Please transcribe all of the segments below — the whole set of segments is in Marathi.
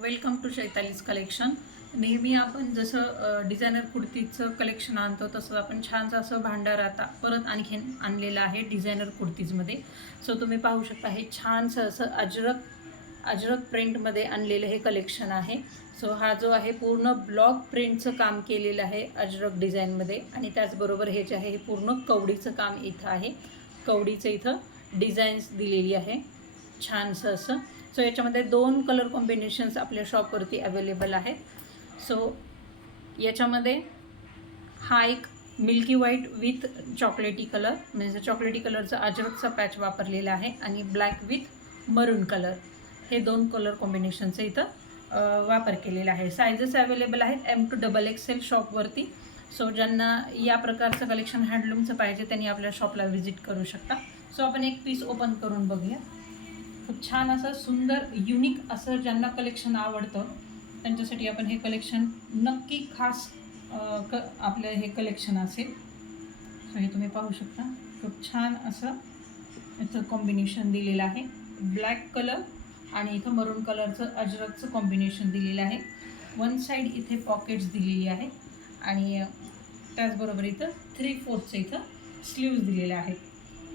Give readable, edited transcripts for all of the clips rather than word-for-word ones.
Welcome to चैतालीस collection. नेहमी आपण जसं डिझायनर कुर्तीचं कलेक्शन आणतो तसं आपण छानसं असं भांडार आता परत आणखीन आणलेलं आहे डिझायनर कुर्तीजमध्ये. सो तुम्ही पाहू शकता हे छानसं असं अजरक प्रिंटमध्ये आणलेलं हे कलेक्शन आहे. सो हा जो आहे पूर्ण ब्लॉक प्रिंटचं काम केलेलं आहे अजरक डिझाईनमध्ये आणि त्याचबरोबर हे जे आहे हे पूर्ण कवडीचं काम इथं आहे. कवडीचं इथं डिझाईन्स दिलेली आहे छानसं असं. सो याच्यामध्ये 2 कलर कॉम्बिनेशन्स आपल्या शॉपवरती अवेलेबल आहेत. सो याच्यामध्ये हा एक मिल्की व्हाईट विथ चॉकलेटी कलर म्हणजे चॉकलेटी कलरचा अजरकचा पॅच वापरलेला आहे आणि ब्लॅक विथ मरून कलर हे 2 कलर कॉम्बिनेशनचं इथं वापर केलेला आहे. सायझेस अवेलेबल आहेत M to XXL शॉपवरती. सो ज्यांना या प्रकारचं कलेक्शन हँडलूमचं पाहिजे त्यांनी आपल्या शॉपला व्हिजिट करू शकता. सो आपण एक पीस ओपन करून बघूया. खूप छान असं सुंदर युनिक असं ज्यांना कलेक्शन आवडतं त्यांच्यासाठी आपण हे कलेक्शन नक्की खास आपलं हे कलेक्शन असेल. सो हे तुम्ही पाहू शकता खूप छान असं याचं कॉम्बिनेशन दिलेलं आहे. ब्लॅक कलर आणि इथं मरून कलरचं अजरकचं कॉम्बिनेशन दिलेलं आहे. वन साईड इथे पॉकेट्स दिलेली आहे आणि त्याचबरोबर इथं 3/4चं इथं स्लीव्ज दिलेले आहेत.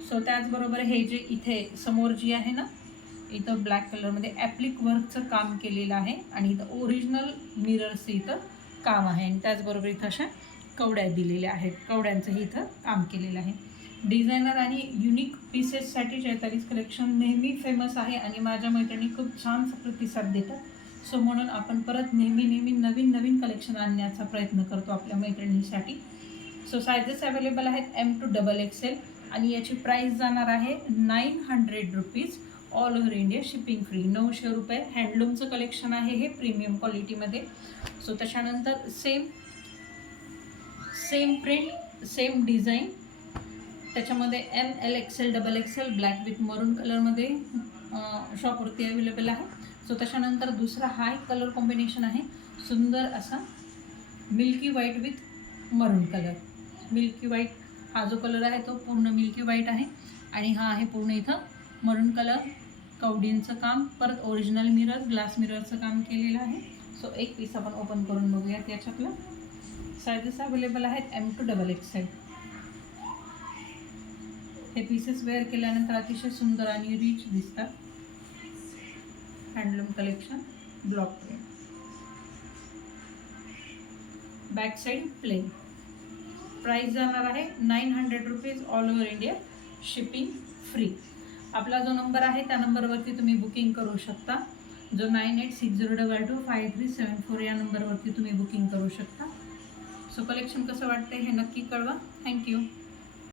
सो त्याचबरोबर हे जे इथे समोर जी आहे ना इथं ब्लॅक कलरमध्ये ॲप्लिक वर्कचं काम केलेलं आहे आणि इथं ओरिजिनल मिरर्सचं इथं काम आहे आणि त्याचबरोबर इथं अशा कवड्या दिलेल्या आहेत. कवड्यांचंही इथं काम केलेलं आहे. डिझायनर आणि युनिक पीसेससाठी चैतालीस कलेक्शन नेहमी फेमस आहे आणि माझ्या मैत्रिणी खूप छान प्रतिसाद देतात. सो म्हणून आपण परत नेहमी नवीन कलेक्शन आणण्याचा प्रयत्न करतो आपल्या मैत्रिणींसाठी. सो सायझेस अवेलेबल आहेत M to XXL आणि याची प्राईस जाणार आहे 900 rupees. All over India shipping free. 900 रुपये. हँडलूमचं कलेक्शन आहे हे प्रीमियम क्वालिटीमध्ये. सो त्याच्यानंतर सेम प्रिंट सेम डिझाईन त्याच्यामध्ये ML XL XXL black with मरून कलरमध्ये शॉपवरती अवेलेबल आहे. सो त्याच्यानंतर दुसरा हा एक कलर कॉम्बिनेशन आहे सुंदर असा मिल्की व्हाईट विथ मरून कलर. मिल्की व्हाईट हा जो कलर आहे तो पूर्ण मिल्की व्हाईट आहे आणि हा आहे पूर्ण इथं मरून कलर. कवडींचं काम परत ओरिजिनल मिरर ग्लास मिररचं काम केलेलं आहे. सो एक पीस आपण ओपन करून बघूयात. याच्यातलं सायझेस अवेलेबल आहेत M to XXL. हे पीसेस वेअर केल्यानंतर अतिशय सुंदर आणि रिच दिसतात. Handloom collection block print. Back side plain. Price जाणार आहे 900 rupees. All over India shipping free. आपला जो नंबर आहे त्या नंबरवरती तुम्ही बुकिंग करू शकता. जो 9860225374 या नंबरवरती तुम्ही बुकिंग करू शकता. सो कलेक्शन कसं वाटतं हे नक्की कळवा. थँक्यू.